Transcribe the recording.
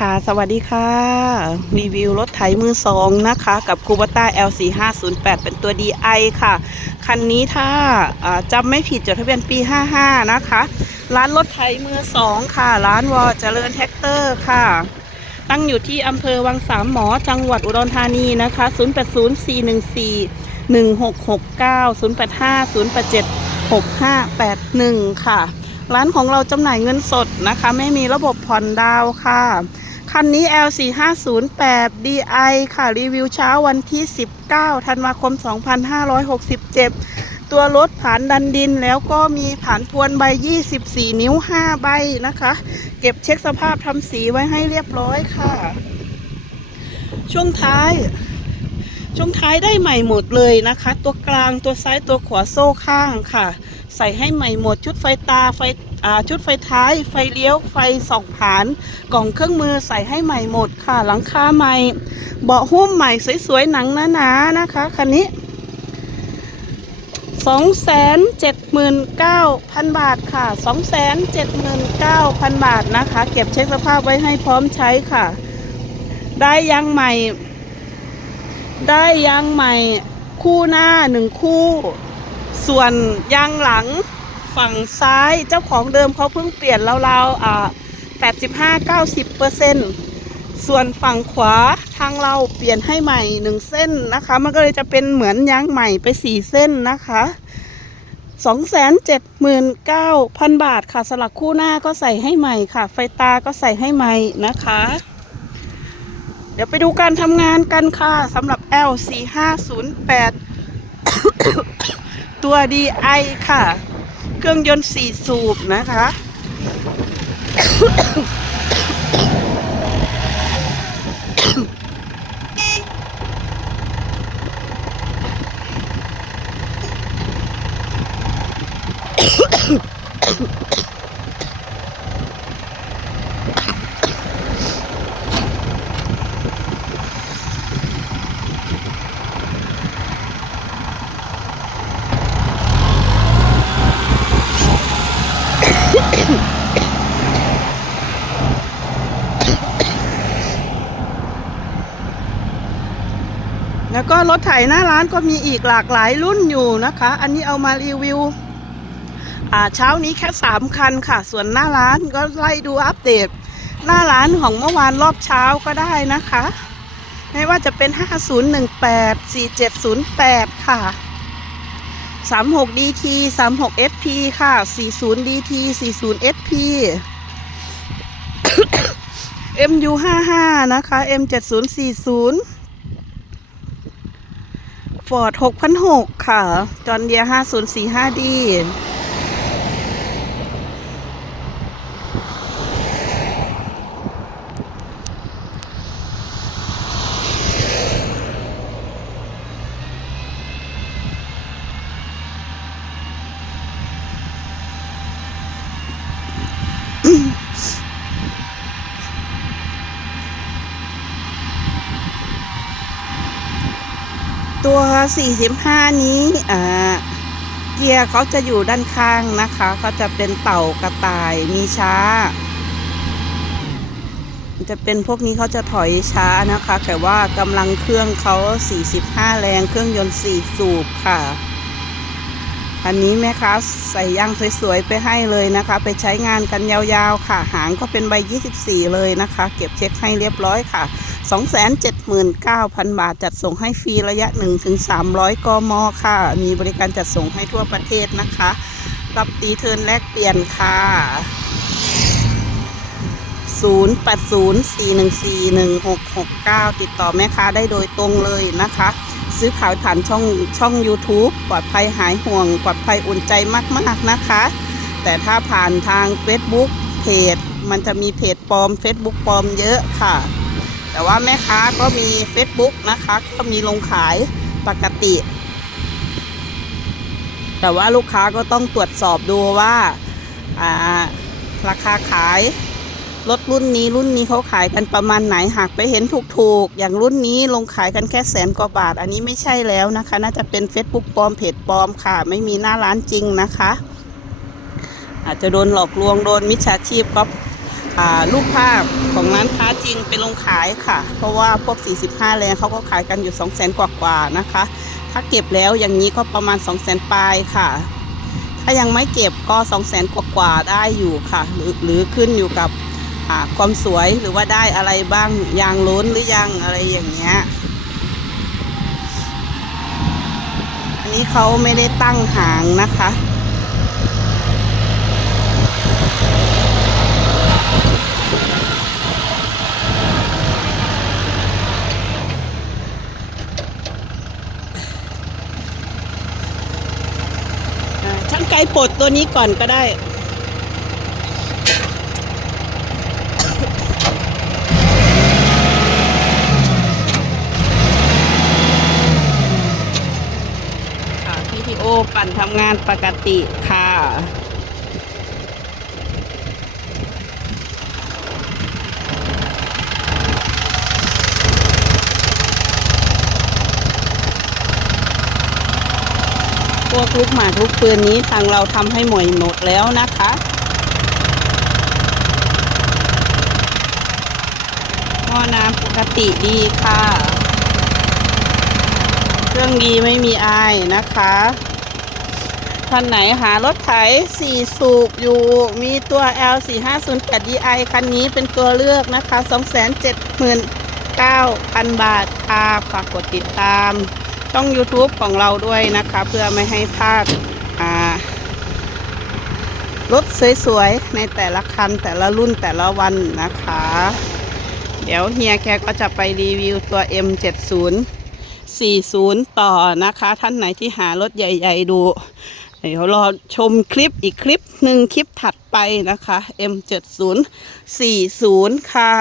ค่ะสวัสดีค่ะ รีวิวรถไถมือสองนะคะ กับคูบต้า L4508 เป็นตัว DI ค่ะ คันนี้ถ้าจำไม่ผิดจดทะเบียนปี 55 นะคะ ร้านรถไถมือสองค่ะ ร้านวอเจริญแท็กเตอร์ค่ะ ตั้งอยู่ที่อำเภอวังสามหมอ จังหวัดอุดรธานีนะคะ 080414 1669 085 087 6581 ค่ะร้านของเราจำหน่ายเงินสดนะคะ ไม่มีระบบผ่อนดาวน์ค่ะ คันนี้ L4508 DI ค่ะ รีวิวเช้าวันที่ 19 ธันวาคม 2567 ตัวรถผ่านดันดินแล้วก็มีผ่านพวนใบ 24 นิ้ว 5 ใบนะคะ เก็บเช็คสภาพทำสีไว้ให้เรียบร้อยค่ะ ช่วงท้าย ช่วงท้ายได้ใหม่หมดเลยนะคะ ตัวกลางตัวซ้ายตัวขวาโซ่ข้างค่ะ ใส่ให้ใหม่หมดชุดไฟตาไฟ ชุดไฟท้ายไฟเลี้ยวไฟส่องผ่าน กล่องเครื่องมือใส่ให้ใหม่หมดค่ะ หลังคาใหม่ เบาะหุ้มใหม่สวยๆหนังหนาๆนะคะคันนี้279,000บาทค่ะ279,000บาทนะคะ เก็บเช็คสภาพไว้ให้พร้อมใช้ค่ะ ได้ยางใหม่ ได้ยางใหม่คู่หน้าหนึ่งคู่ ส่วนยางหลัง ฝั่งซ้ายเจ้าของเดิมเขาเพิ่งเปลี่ยนราวๆอ่า85-90เปอร์เซ็นต์ส่วนฝั่งขวาทางเราเปลี่ยนให้ใหม่หนึ่งเส้นนะคะ มันก็เลยจะเป็นเหมือนยางใหม่ไปสี่เส้นนะคะ279,000บาทค่ะสลักคู่หน้าก็ใส่ให้ใหม่ค่ะ ไฟตาก็ใส่ให้ใหม่นะคะ เดี๋ยวไปดูการทำงานกันค่ะสำหรับ L4508 ตัว DI ค่ะ เครื่องยนต์สี่สูบนะคะ แล้วก็รถไถหน้าร้านก็มีอีกหลากหลายรุ่นอยู่นะคะ อันนี้เอามารีวิว อ่าเช้านี้แค่3คันค่ะ ส่วนหน้าร้านก็ไล่ดูอัปเดต หน้าร้านของเมื่อวานรอบเช้าก็ได้นะคะ ไม่ว่าจะเป็น 5018 4708 ค่ะ 36 DT 36 FP ค่ะ 40 DT 40 FP MU 55นะคะ M 7040ฟอร์ด6,006 ค่ะ จอนเดีย 5045D ตัว 45 นี้อ่าเกียร์เขาจะอยู่ด้านข้างนะคะเขาจะเป็นเต่ากระต่ายมีช้า จะเป็นพวกนี้เขาจะถอยช้านะคะ แต่ว่ากำลังเครื่องเขา45 แรงเครื่องยนต์4สูบค่ะ อันนี้แม่ค้าใส่ยางสวยๆไปให้เลยนะคะ ไปใช้งานกันยาวๆค่ะ หางก็เป็นใบ 24 เลยนะคะ เก็บเช็คให้เรียบร้อยค่ะ 279,000 บาทจัดส่งให้ฟรีระยะ 1-300 กม ค่ะ มีบริการจัดส่งให้ทั่วประเทศนะคะ รับตีเทินแลกเปลี่ยนค่ะ0804141669 ติดต่อแม่ค้าได้โดยตรงเลยนะคะ ซื้อขายผ่านช่องช่อง YouTube ปลอดภัยหายห่วง ปลอดภัยอุ่นใจมาก ๆ นะคะ แต่ถ้าผ่านทาง Facebook เพจ มันจะมีเพจปลอม Facebook ปลอมเยอะค่ะ แต่ว่าแม่ค้าก็มี Facebook นะคะ ก็มีลงขายปกติ แต่ว่าลูกค้าก็ต้องตรวจสอบดูว่าอ่าราคาขาย รถรุ่นนี้รุ่นนี้เขาขายกันประมาณไหนหากไปเห็นถูกๆ อย่างรุ่นนี้ลงขายกันแค่แสนกว่าบาท อันนี้ไม่ใช่แล้วนะคะ น่าจะเป็น Facebook ปลอมเพจปลอมค่ะ ไม่มีหน้าร้านจริงนะคะ อาจจะโดนหลอกลวงโดนมิจฉาชีพก็อ่ารูปภาพของร้านค้าจริงไปลงขายค่ะ เพราะว่าพวก 45 แรงเขาก็ขายกันอยู่ 2 0 0 0 0 0กว่าๆนะคะ ถ้าเก็บแล้วอย่างนี้ก็ประมาณ 2 0 0 0 0 0ปลายค่ะถ้ายังไม่เก็บก็ 2 0 0 0 0 0กว่าๆได้อยู่ค่ะ หรือหรือขึ้นอยู่กับ ความสวยหรือว่าได้อะไรบ้างยางล้นหรือยังอะไรอย่างเงี้ยอันนี้เขาไม่ได้ตั้งหางนะคะช่างไก่ปลดตัวนี้ก่อนก็ได้ ค่ะพี่พีโอปั่นทำงานปกติค่ะ พวกลูกหมากลูกปืนนี้ทางเราทำให้หมวยหมดแล้วนะคะหม้อน้ำปกติดีค่ะ เครื่องดีไม่มีอายนะคะ ท่านไหนหารถไถสี่สูบอยู่ มีตัว L 4 5 0 8 DI คันนี้เป็นตัวเลือกนะคะ 279,000 บาทค่ะฝากกดติดตาม ช่อง YouTube ของเราด้วยนะคะ เพื่อไม่ให้พลาดรถสวยๆ ในแต่ละคันแต่ละรุ่นแต่ละวันนะคะ เดี๋ยวเฮียแกก็จะไปรีวิวตัว M70 40 ต่อนะคะ ท่านไหนที่หารถใหญ่ ๆ ดู เดี๋ยวรอชมคลิปอีกคลิปหนึ่งคลิปถัดไปนะคะ M70 40 ค่ะ